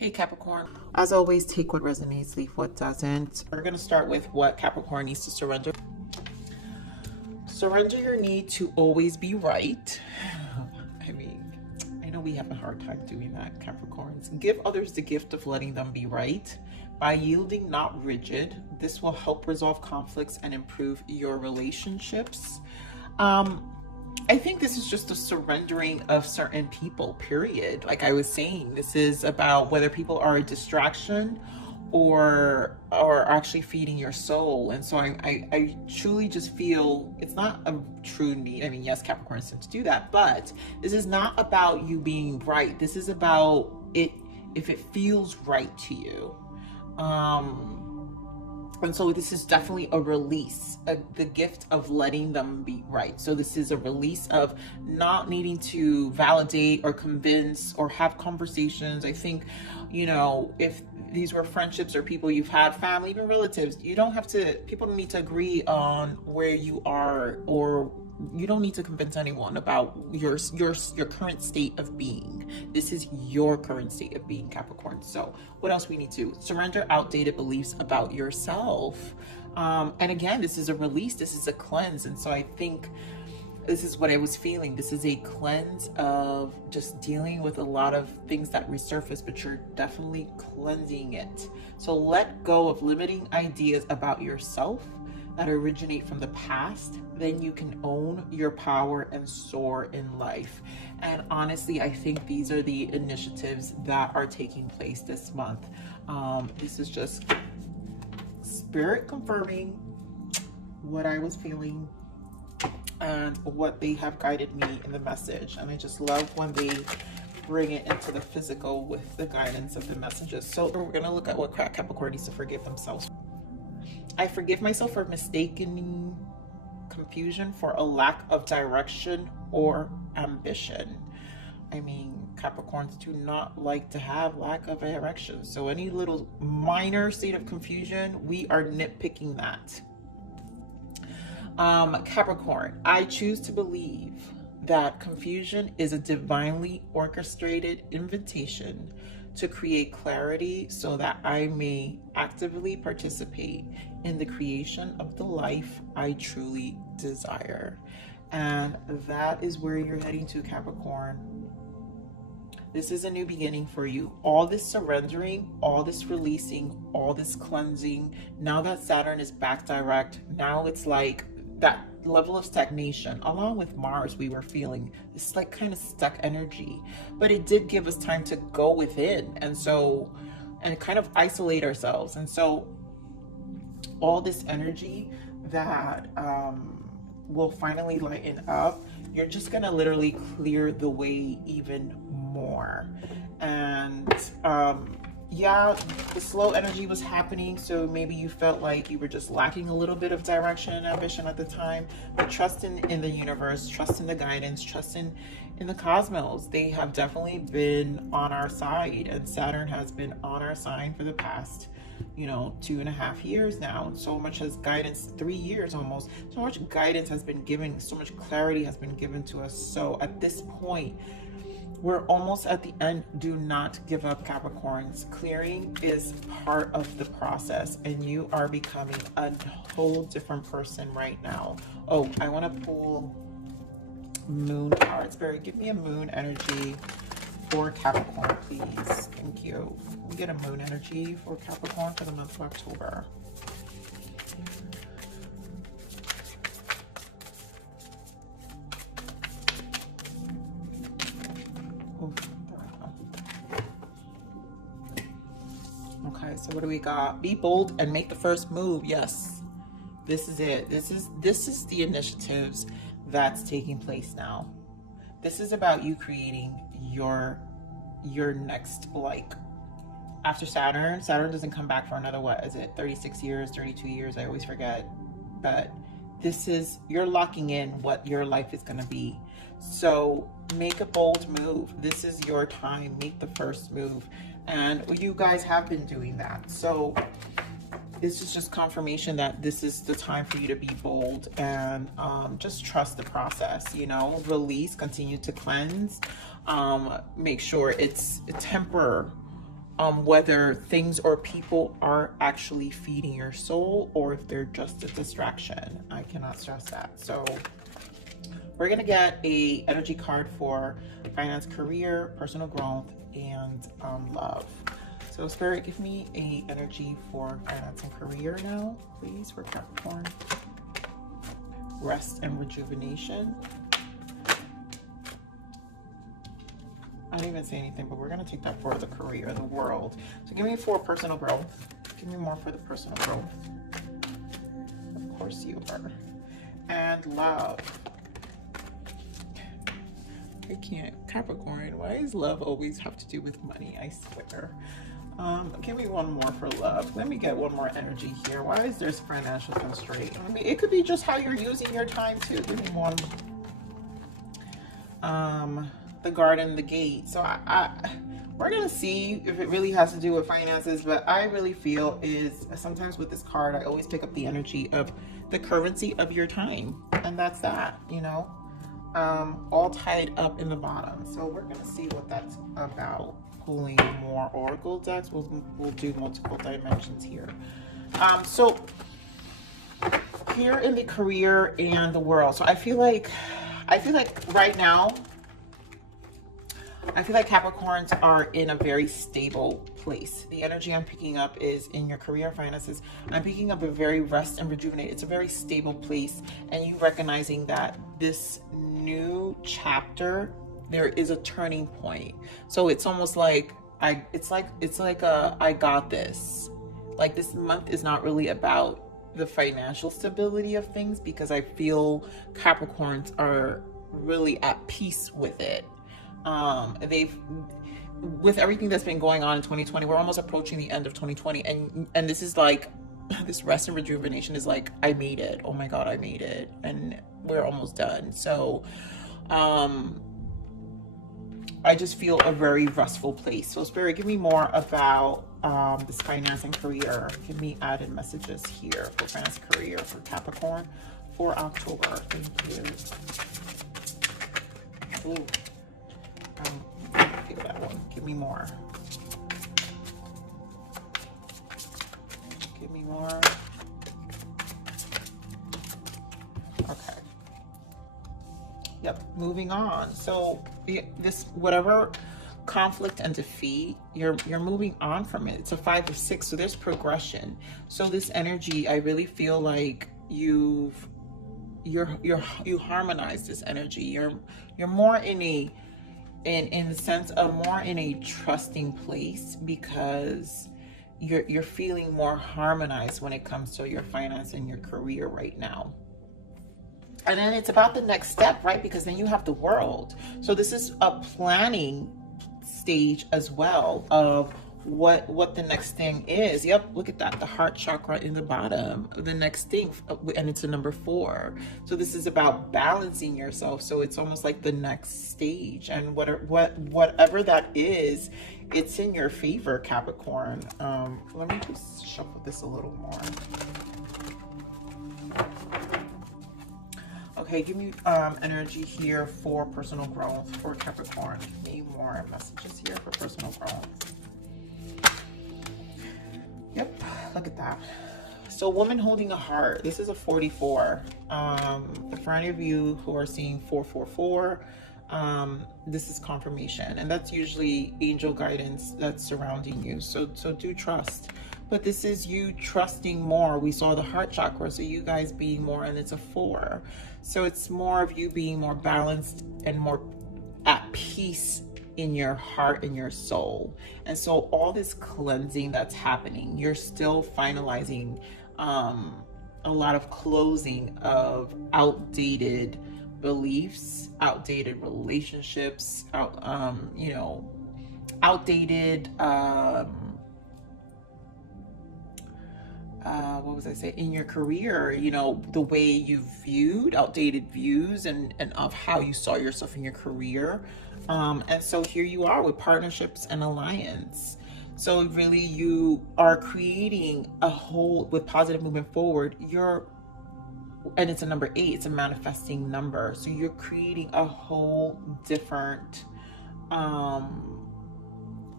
Hey Capricorn, as always, take what resonates, leave what doesn't. We're going to start with what Capricorn needs to surrender. Surrender your need to always be right. I mean, I know we have a hard time doing that, Capricorns. Give others the gift of letting them be right. By yielding, not rigid, this will help resolve conflicts and improve your relationships. I think this is just a surrendering of certain people, period. Like I was saying, this is about whether people are a distraction or actually feeding your soul. And so I truly just feel it's not a true need. I mean, yes, Capricorn tend to do that, but this is not about you being right. This is about it if it feels right to you. And so this is definitely a release, the gift of letting them be right. So this is a release of not needing to validate or convince or have conversations. I think, you know, if these were friendships or people you've had, family, even relatives, you don't have to, people don't need to agree on where you are, or you don't need to convince anyone about your current state of being. This is your current state of being, Capricorn. So what else we need to surrender? Outdated beliefs about yourself. And again, this is a release, this is a cleanse. And so I think this is what I was feeling. This is a cleanse of just dealing with a lot of things that resurface, but you're definitely cleansing it. So let go of limiting ideas about yourself that originate from the past. Then you can own your power and soar in life. And honestly, I think these are the initiatives that are taking place this month. This is just spirit confirming what I was feeling and what they have guided me in the message. And I just love when they bring it into the physical with the guidance of the messages. So we're going to look at what Capricorn needs to forgive themselves. I forgive myself for mistaking confusion for a lack of direction or ambition. I mean, Capricorns do not like to have lack of direction. So any little minor state of confusion, we are nitpicking that. Capricorn, I choose to believe that confusion is a divinely orchestrated invitation to create clarity so that I may actively participate in the creation of the life I truly desire. And that is where you're heading to, Capricorn. This is a new beginning for you. All this surrendering, all this releasing, all this cleansing. Now that Saturn is back direct, now it's like that level of stagnation, along with Mars, we were feeling this like kind of stuck energy, but it did give us time to go within and kind of isolate ourselves. And so all this energy that will finally lighten up, you're just gonna literally clear the way even more. And yeah, the slow energy was happening, so maybe you felt like you were just lacking a little bit of direction and ambition at the time, but trust in the universe, trust in the guidance, trust in the cosmos. They have definitely been on our side, and Saturn has been on our side for the past, 2.5 years now. And so much as guidance, 3 years almost, so much guidance has been given, so much clarity has been given to us. So at this point, we're almost at the end. Do not give up, Capricorns. Clearing is part of the process, and you are becoming a whole different person right now. Oh, I want to pull moon cards. Barry, give me a moon energy for Capricorn, please. Thank you. We get a moon energy for Capricorn for the month of October. Okay, so what do we got? Be bold and make the first move. Yes, this is it. This is the initiatives that's taking place now. This is about you creating your next, like, after Saturn doesn't come back for another, what is it, 36 years, 32 years, I always forget. But this is, you're locking in what your life is going to be. So make a bold move. This is your time. Make the first move. And you guys have been doing that. So this is just confirmation that this is the time for you to be bold and just trust the process, release, continue to cleanse. Make sure it's temper whether things or people are actually feeding your soul or if they're just a distraction. I cannot stress that. So we're gonna get a energy card for finance, career, personal growth, and love. So Spirit, give me a energy for finance and career now, please, for Capricorn. Rest and rejuvenation. I didn't even say anything, but we're going to take that for the career, the world. So give me for personal growth. Give me more for the personal growth. Of course you are. And love. I can't. Capricorn, why does love always have to do with money? I swear. Give me one more for love. Let me get one more energy here. Why is there financial constraint? I mean, it could be just how you're using your time too. Give me one. The garden, the gate. So we're gonna see if it really has to do with finances, but I really feel is sometimes with this card, I always pick up the energy of the currency of your time, and that's that, you know, all tied up in the bottom. So we're gonna see what that's about. Pulling more oracle decks. We'll do multiple dimensions here. So here in the career and the world. So I feel like right now, I feel like Capricorns are in a very stable place. The energy I'm picking up is in your career finances. I'm picking up a very rest and rejuvenate. It's a very stable place, and you recognizing that this new chapter, there is a turning point. So it's almost like it's like I got this. Like this month is not really about the financial stability of things, because I feel Capricorns are really at peace with it. With everything that's been going on in 2020, we're almost approaching the end of 2020, and this is like, this rest and rejuvenation is like, I made it. Oh my God, I made it, and we're almost done. So I just feel a very restful place. So Spirit, give me more about this finance and career. Give me added messages here for finance and career for Capricorn for October. Thank you. Ooh. Give that one. Give me more. Give me more. Okay. Yep. Moving on. So this, whatever conflict and defeat, you're moving on from it. It's a 5 of 6, so there's progression. So this energy, I really feel like you harmonize this energy. You're more in the sense of more in a trusting place, because you're feeling more harmonized when it comes to your finance and your career right now. And then it's about the next step, right? Because then you have the world. So this is a planning stage as well of what the next thing is. Yep, look at that, the heart chakra in the bottom, the next thing, and it's a number 4. So this is about balancing yourself. So it's almost like the next stage, and whatever that is, it's in your favor, Capricorn. Let me just shuffle this a little more. Okay, give me energy here for personal growth for Capricorn. Give me more messages here for personal growth. Yep, look at that. So woman holding a heart. This is a 44. For any of you who are seeing 444, this is confirmation, and that's usually angel guidance that's surrounding you. So do trust. But this is you trusting more. We saw the heart chakra, so you guys being more, and it's a 4. So it's more of you being more balanced and more at peace in your heart and your soul. And so all this cleansing that's happening, you're still finalizing a lot of closing of outdated beliefs, outdated relationships, outdated what was I say, in your career, the way you viewed, outdated views and of how you saw yourself in your career. And so here you are with partnerships and alliance. So really you are creating a whole, with positive movement forward, and it's a number 8, it's a manifesting number. So you're creating a whole different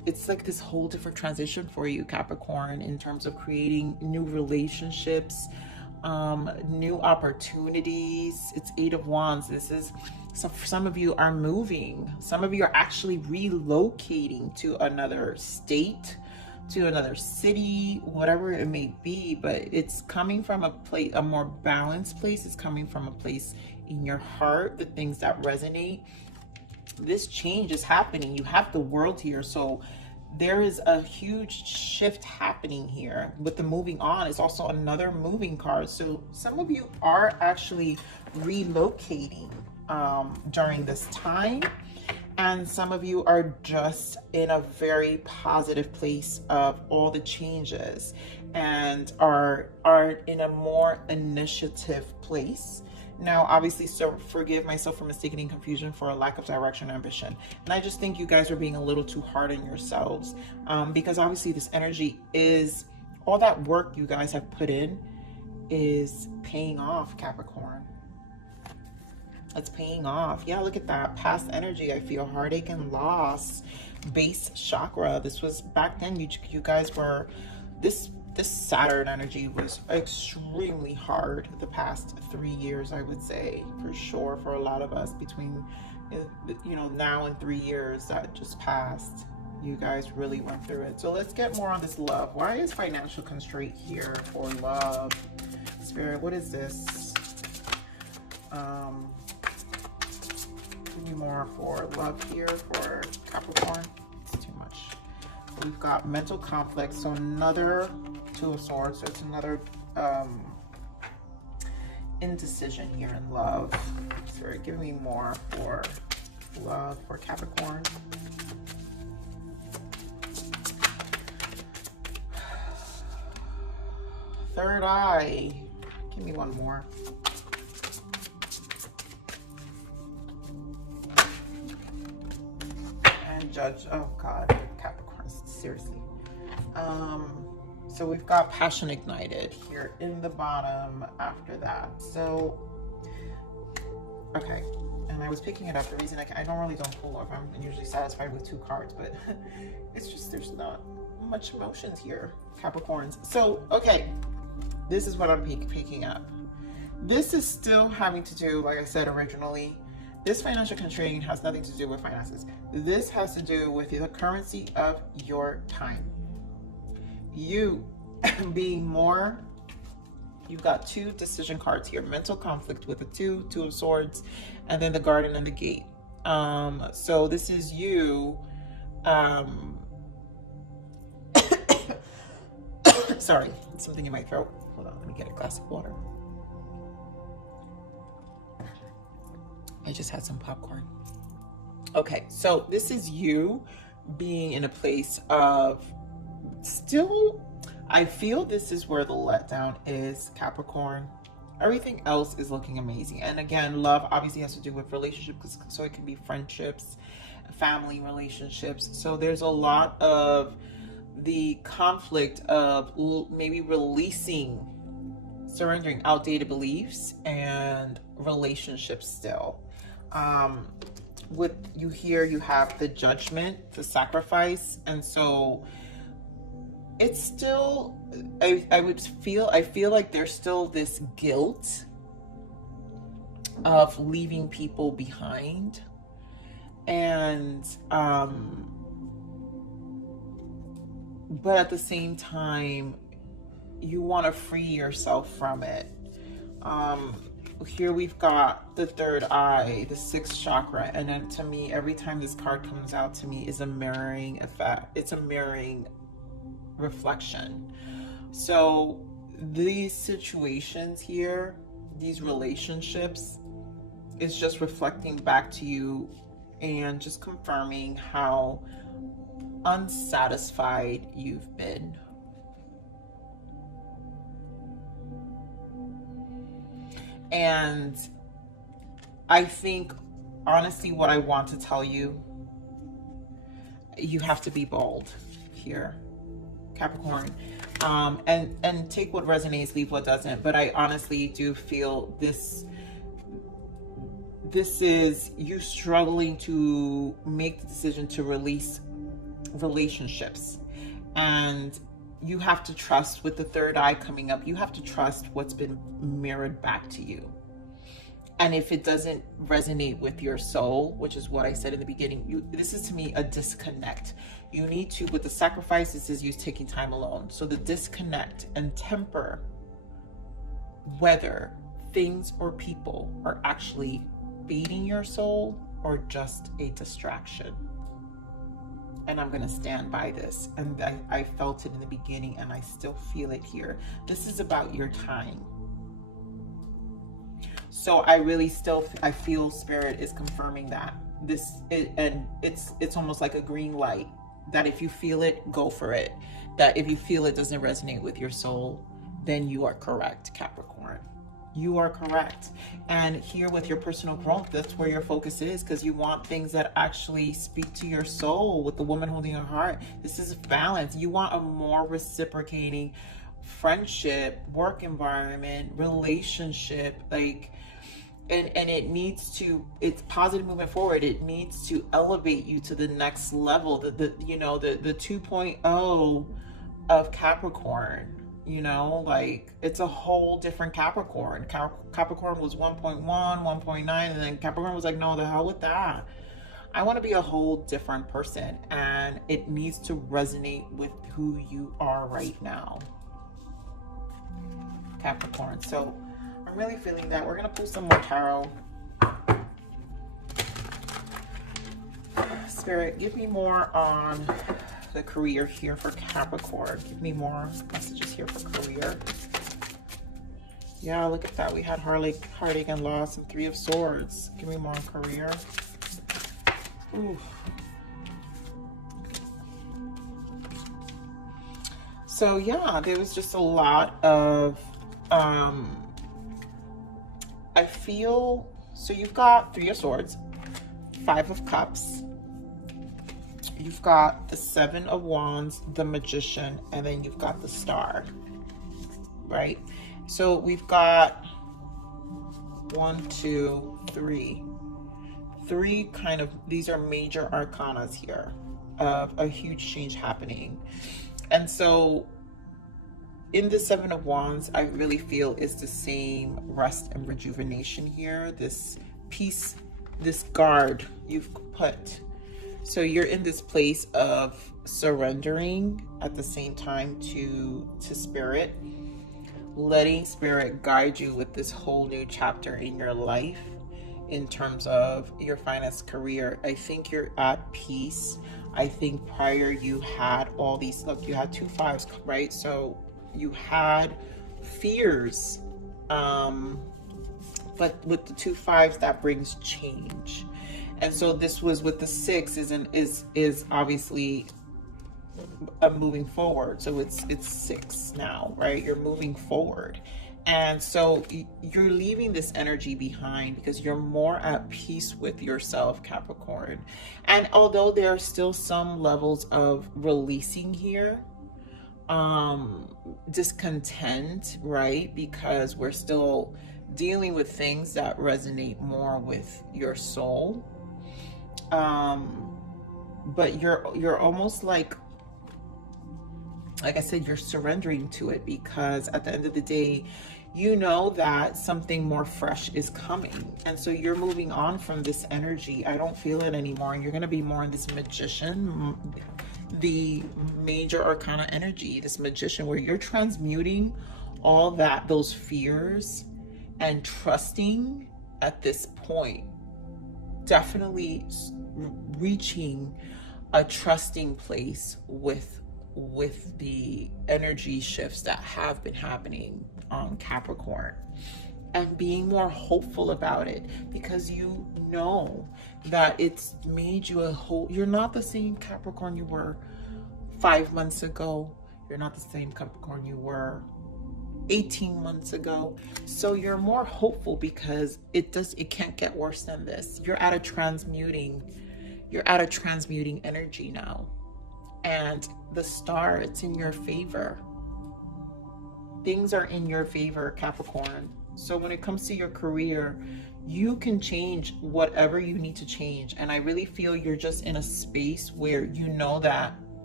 it's like this whole different transition for you, Capricorn, in terms of creating new relationships, new opportunities. It's Eight of Wands. This is, so for some of you are moving. Some of you are actually relocating to another state, to another city, whatever it may be, but it's coming from a place, a more balanced place. It's coming from a place in your heart, the things that resonate. This change is happening. You have the world here, so there is a huge shift happening here. With the moving on, it's also another moving card. So some of you are actually relocating during this time, and some of you are just in a very positive place of all the changes and are in a more initiative place. Now, obviously, so forgive myself for mistaking confusion for a lack of direction and ambition. And I just think you guys are being a little too hard on yourselves, because obviously this energy is, all that work you guys have put in is paying off, Capricorn. It's paying off. Yeah, look at that. Past energy, I feel heartache and loss. Base chakra. This was back then, you guys were, this Saturn energy was extremely hard the past 3 years, I would say, for sure, for a lot of us. Between, you know, now and 3 years that just passed, you guys really went through it. So let's get more on this love. Why is financial constraint here for love? Spirit, what is this? Give me more for love here for Capricorn. It's too much. We've got mental conflict, so another Two of Swords, so it's another indecision here in love. Sorry, give me more for love for Capricorn. Third eye. Give me one more. And Judge. Oh God, Capricorn, seriously. So we've got passion ignited here in the bottom after that. So, okay. And I was picking it up. The reason I normally don't pull off, I'm usually satisfied with 2 cards, but it's just, there's not much emotions here, Capricorns. So, okay. This is what I'm picking up. This is still having to do, like I said originally, this financial constraint has nothing to do with finances. This has to do with the currency of your time. You being more, you've got 2 decision cards here. Mental conflict with the Two of Swords, and then the Garden and the Gate. So this is you, sorry, something in my throat. Hold on, let me get a glass of water. I just had some popcorn. Okay, so this is you being in a place of still, I feel this is where the letdown is, Capricorn. Everything else is looking amazing. And again, love obviously has to do with relationships, so it can be friendships, family relationships. So there's a lot of the conflict of maybe releasing, surrendering outdated beliefs and relationships still. With you here, you have the Judgment, the Sacrifice, and so it's still, I feel like there's still this guilt of leaving people behind, and but at the same time you want to free yourself from it. Here we've got the third eye, the 6th chakra, and then to me, every time this card comes out to me is a mirroring effect. It's a mirroring reflection. So these situations here, these relationships, is just reflecting back to you and just confirming how unsatisfied you've been. And I think, honestly, what I want to tell you, you have to be bold here, Capricorn. And take what resonates, leave what doesn't. But I honestly do feel this is you struggling to make the decision to release relationships, and you have to trust. With the third eye coming up, you have to trust what's been mirrored back to you. And if it doesn't resonate with your soul, which is what I said in the beginning, this is to me a disconnect. You need to, with the sacrifice, this is you taking time alone. So the disconnect and temper whether things or people are actually feeding your soul or just a distraction. And I'm going to stand by this. And I felt it in the beginning, and I still feel it here. This is about your time. So I really still, I feel Spirit is confirming that and it's almost like a green light, that if you feel it, go for it. That if you feel it doesn't resonate with your soul, then you are correct, Capricorn. You are correct. And here with your personal growth, that's where your focus is, because you want things that actually speak to your soul. With the woman holding your heart, this is balance. You want a more reciprocating friendship, work environment, relationship, like, and it needs to, it's positive movement forward. It needs to elevate you to the next level, the 2.0 of Capricorn. You know, like, it's a whole different Capricorn. Capricorn was 1.1, 1.9, and then Capricorn was like, no, the hell with that. I want to be a whole different person, and it needs to resonate with who you are right now, Capricorn. So I'm really feeling that. We're going to pull some more tarot. Spirit, give me more on the career here for Capricorn. Give me more messages here for career. Yeah, look at that. We had heartache and loss and 3 of Swords. Give me more on career. Ooh. So yeah, there was just a lot of I feel, so you've got 3 of Swords, 5 of Cups, you've got the 7 of Wands, the Magician, and then you've got the Star, right? So we've got 1, 2, 3 kind of, these are major arcanas here of a huge change happening. And so in the 7 of Wands, I really feel is the same rest and rejuvenation here. This peace, this guard you've put. So you're in this place of surrendering at the same time to Spirit, letting Spirit guide you with this whole new chapter in your life in terms of your finance, career. I think you're at peace. I think prior you had all these, look, you had 2 5s, right? So you had fears, but with the 2 5s, that brings change. And so this was with the 6 is obviously a moving forward. So it's 6 now, right? You're moving forward. And so you're leaving this energy behind because you're more at peace with yourself, Capricorn. And although there are still some levels of releasing here, discontent, right? Because we're still dealing with things that resonate more with your soul. But you're almost like I said, you're surrendering to it, because at the end of the day, you know that something more fresh is coming. And so you're moving on from this energy. I don't feel it anymore. You're going to be more in this Magician, the major arcana energy, this Magician, where you're transmuting all that, those fears, and trusting at this point. Definitely reaching a trusting place with the energy shifts that have been happening on Capricorn, and being more hopeful about it, because you know that it's made you a whole, you're not the same Capricorn you were 5 months ago. You're not the same Capricorn you were 18 months ago. So you're more hopeful because it can't get worse than this. You're at a transmuting energy now. And the Star, it's in your favor. Things are in your favor, Capricorn. So when it comes to your career, you can change whatever you need to change. And I really feel you're just in a space where you know that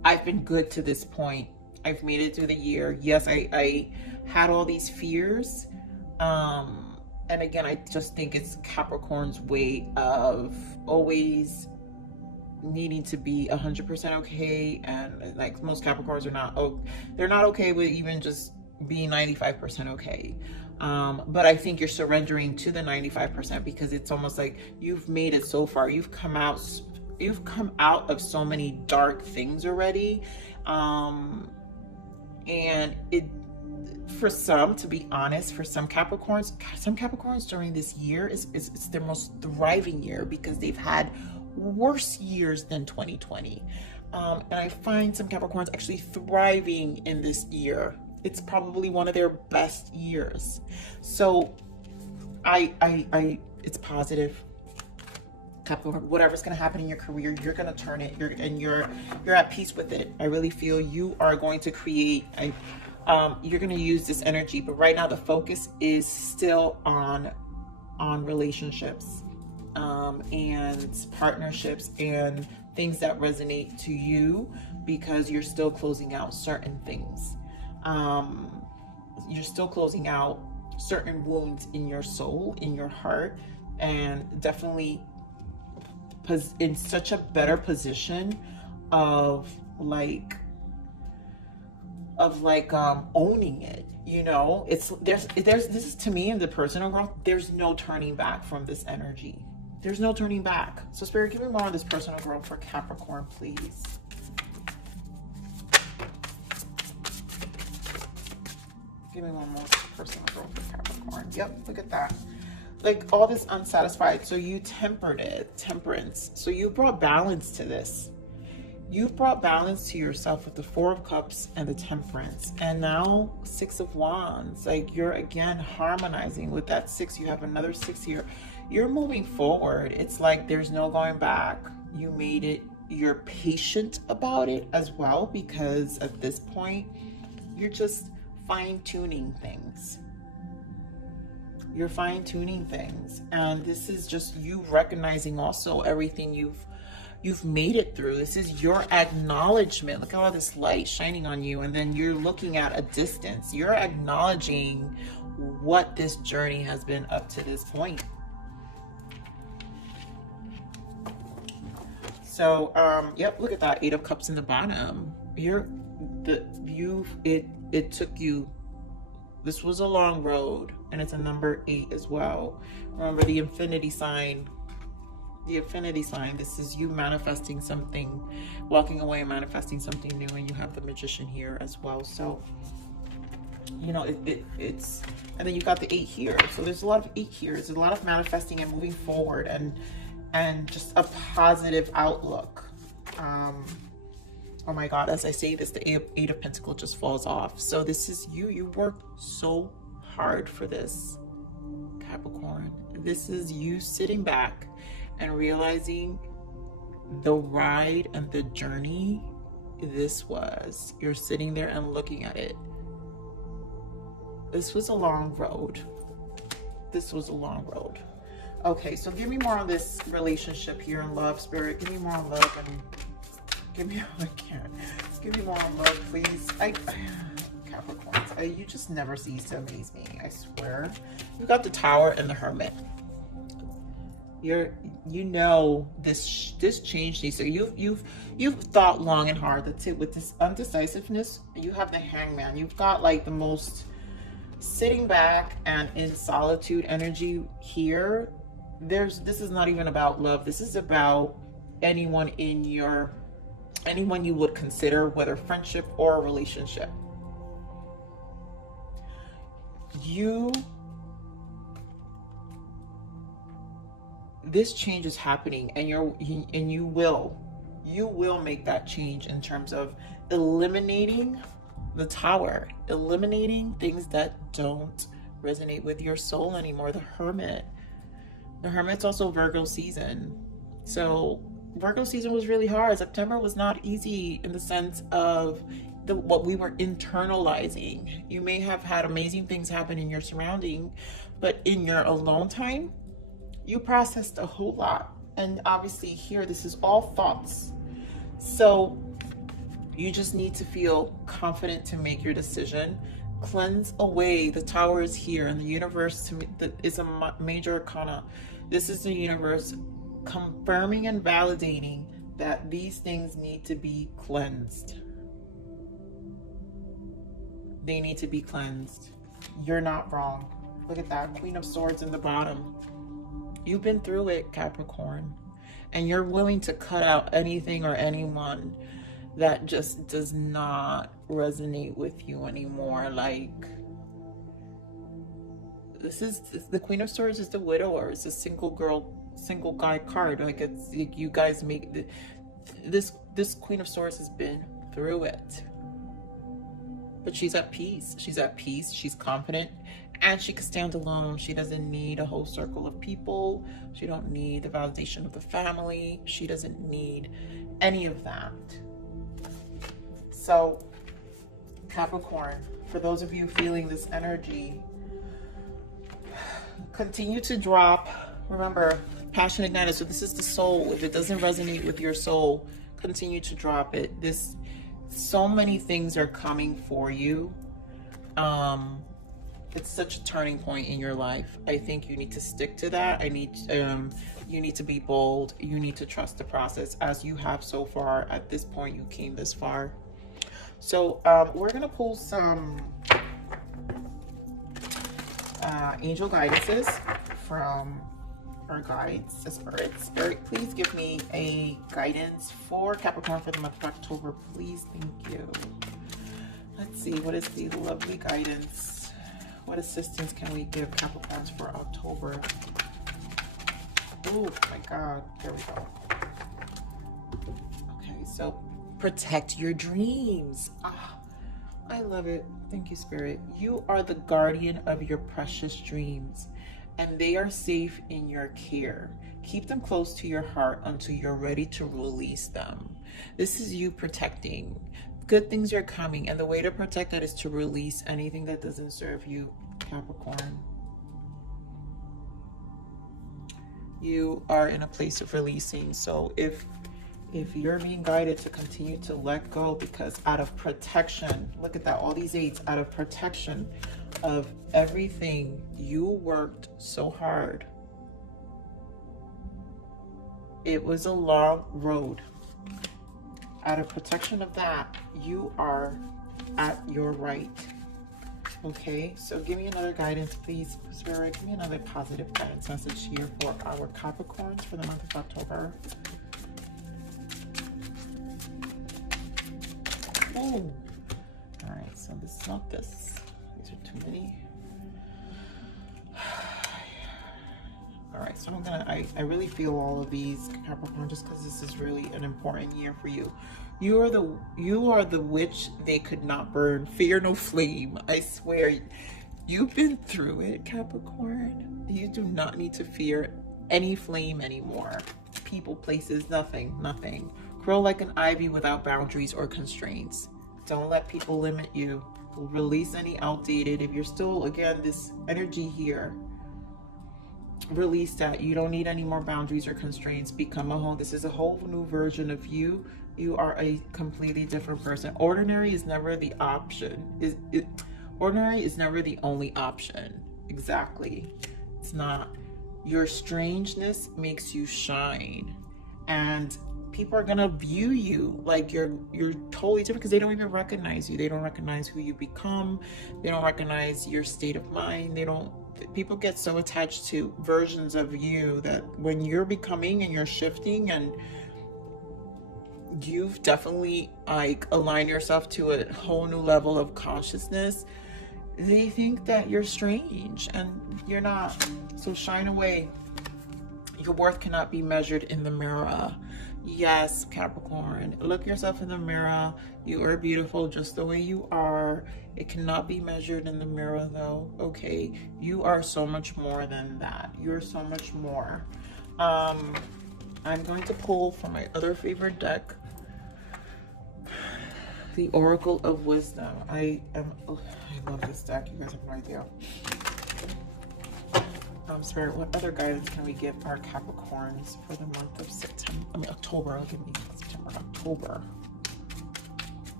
I've been good to this point. I've made it through the year. Yes, I had all these fears. And again, I just think it's Capricorn's way of always needing to be 100% okay. And like most Capricorns are not, oh, they're not okay with even just being 95% okay. But I think you're surrendering to the 95% because it's almost like you've made it so far. You've come out of so many dark things already. And it, for some, to be honest, for some Capricorns during this year it's their most thriving year because they've had worse years than 2020. And I find some Capricorns actually thriving in this year. It's probably one of their best years. So it's positive. Capricorn, whatever's going to happen in your career, you're going to turn it. You're at peace with it. I really feel you are going to create. You're going to use this energy, but right now the focus is still on relationships, and partnerships and things that resonate to you because you're still closing out certain things. You're still closing out certain wounds in your soul, in your heart, and definitely in such a better position of owning it. You know, there's this is, to me, in the personal growth, there's no turning back from this energy. There's no turning back. So Spirit, give me more on this personal growth for Capricorn, please. Give me one more personal growth for Capricorn. Yep, look at that. Like all this unsatisfied. So you tempered it, temperance. So you brought balance to this. You brought balance to yourself with the Four of Cups and the Temperance. And now Six of Wands. Like you're again harmonizing with that six. You have another six here. You're moving forward. It's like there's no going back. You made it. You're patient about it as well, because at this point, you're just fine-tuning things. You're fine-tuning things. And this is just you recognizing also everything you've made it through. This is your acknowledgement. Look at all this light shining on you, and then you're looking at a distance. You're acknowledging what this journey has been up to this point. So yep, look at that Eight of Cups in the bottom here. It took you, this was a long road, and it's a number 8 as well. Remember the infinity sign. The infinity sign, this is you manifesting something, walking away and manifesting something new, and you have the Magician here as well. So, you know, it's, and then you got the 8 here. So there's a lot of 8 here. There's a lot of manifesting and moving forward, and just a positive outlook. Oh my God, as I say this, the Eight of Pentacles just falls off. So this is you worked so hard for this, Capricorn. This is you sitting back and realizing the ride and the journey this was. You're sitting there and looking at it. This was a long road. This was a long road. Okay, so give me more on this relationship here in love, Spirit. Give me more on love, and give me, I can't. Give me more on love, please. Capricorns, you just never cease to amaze me, I swear. You got the Tower and the Hermit. You know this change needs to, you've thought long and hard. That's it. With this undecisiveness, you have the Hangman. You've got like the most sitting back and in solitude energy here. This is not even about love. This is about anyone you would consider, whether friendship or a relationship. This change is happening, and you will make that change in terms of eliminating the Tower, eliminating things that don't resonate with your soul anymore. The Hermit's also Virgo season. So Virgo season was really hard. September was not easy in the sense of what we were internalizing. You may have had amazing things happen in your surrounding, but in your alone time, you processed a whole lot. And obviously here, this is all thoughts. So You just need to feel confident to make your decision. Cleanse away. The Tower is here, and the universe to me is a major arcana. This is the universe confirming and validating that these things need to be cleansed. They need to be cleansed. You're not wrong. Look at that, Queen of Swords in the bottom. You've been through it, Capricorn, and you're willing to cut out anything or anyone that just does not resonate with you anymore. Like, this is the Queen of Swords is the widower. It's a single girl, single guy card. Like, it's like you guys make this Queen of Swords has been through it, but she's at peace. She's at peace. She's confident, and she can stand alone. She doesn't need a whole circle of people. She don't need the validation of the family. She doesn't need any of that. So, Capricorn, for those of you feeling this energy, continue to drop. Remember, passion ignited. So this is the soul. If it doesn't resonate with your soul, continue to drop it. So many things are coming for you. It's such a turning point in your life. I think you need to stick to that. You need to be bold. You need to trust the process, as you have so far. At this point, you came this far. So we're gonna pull some angel guidances from our guides, the spirits. Spirit, please give me a guidance for Capricorn for the month of October, please. Thank you. Let's see, what is the lovely guidance? What assistance can we give Capricorns for October? Oh my God, there we go. Okay, so protect your dreams. Ah, I love it. Thank you, Spirit. You are the guardian of your precious dreams, and they are safe in your care. Keep them close to your heart until you're ready to release them. This is you protecting. Good things are coming, and the way to protect that is to release anything that doesn't serve you, Capricorn. You are in a place of releasing. So if you're being guided to continue to let go, because out of protection, look at that, all these eights, out of protection of everything you worked so hard. It was a long road. Out of protection of that, you are at your right. Okay, so give me another guidance, please, Spirit. Give me another positive guidance message here for our Capricorns for the month of October. Oh, all right, so this is not this. These are too many. All right, so I really feel all of these, Capricorn, just because this is really an important year for you. You are the witch they could not burn. Fear no flame. I swear, you've been through it, Capricorn. You do not need to fear any flame anymore. People, places, nothing. Grow like an ivy without boundaries or constraints. Don't let people limit you. Release any outdated. If you're still, again, this energy here, release that. You don't need any more boundaries or constraints. Become a whole. This is a whole new version of you. You are a completely different person. Ordinary is never the option. Ordinary is never the only option. Exactly. It's not. Your strangeness makes you shine, and people are gonna view you like you're totally different, because they don't even recognize you. They don't recognize who you become. They don't recognize your state of mind. People get so attached to versions of you that when you're becoming and you're shifting, and you've definitely like aligned yourself to a whole new level of consciousness, they think that you're strange, and you're not. So shine away. Your worth cannot be measured in the mirror. Yes, Capricorn, look yourself in the mirror. You are beautiful just the way you are. It cannot be measured in the mirror though, okay? You are so much more than that. You're so much more. I'm going to pull from my other favorite deck, the Oracle of Wisdom. I love this deck. You guys have no idea. Spirit, what other guidance can we give our Capricorns for the month of October? I'll give me September, October.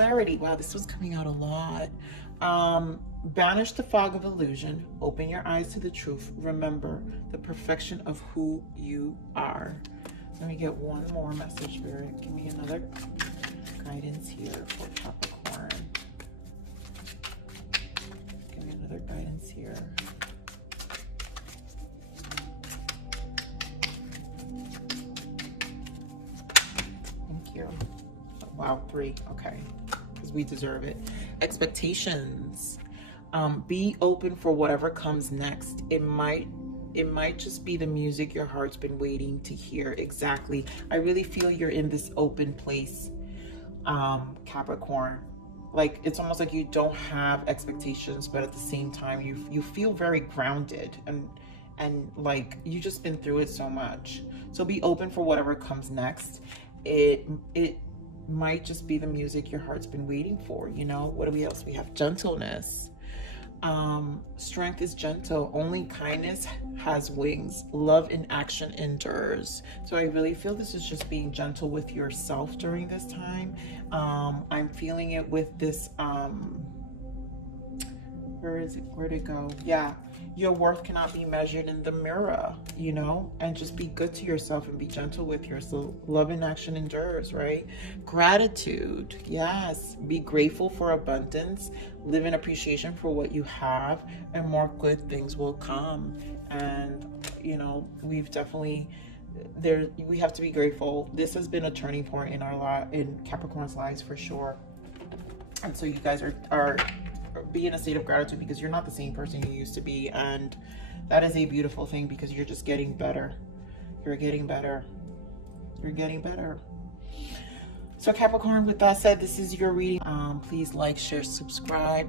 clarity. Wow, this one's coming out a lot. Banish the fog of illusion. Open your eyes to the truth. Remember the perfection of who you are. Let me get one more message, Spirit. Give me another guidance here for Capricorn. Give me another guidance here. Thank you. Wow, 3. Okay. Because we deserve it. Expectations. Be open for whatever comes next. It might just be the music your heart's been waiting to hear. Exactly. I really feel you're in this open place, Capricorn. Like, it's almost like you don't have expectations, but at the same time you feel very grounded and like you just been through it so much. So be open for whatever comes next. It might just be the music your heart's been waiting for, you know. What do we else? We have gentleness. Strength is gentle. Only kindness has wings. Love in action endures. So I really feel this is just being gentle with yourself during this time. I'm feeling it with this, where is it? Where'd it go? Yeah. Your worth cannot be measured in the mirror, you know, and just be good to yourself and be gentle with yourself. Love in action endures, right? Gratitude. Yes. Be grateful for abundance. Live in appreciation for what you have, and more good things will come. And, you know, we've definitely, we have to be grateful. This has been a turning point in in Capricorn's lives for sure. And so you guys are be in a state of gratitude because you're not the same person you used to be, and that is a beautiful thing because you're just getting better. You're getting better. You're getting better. So Capricorn, with that said, this is your reading. Please like, share, subscribe.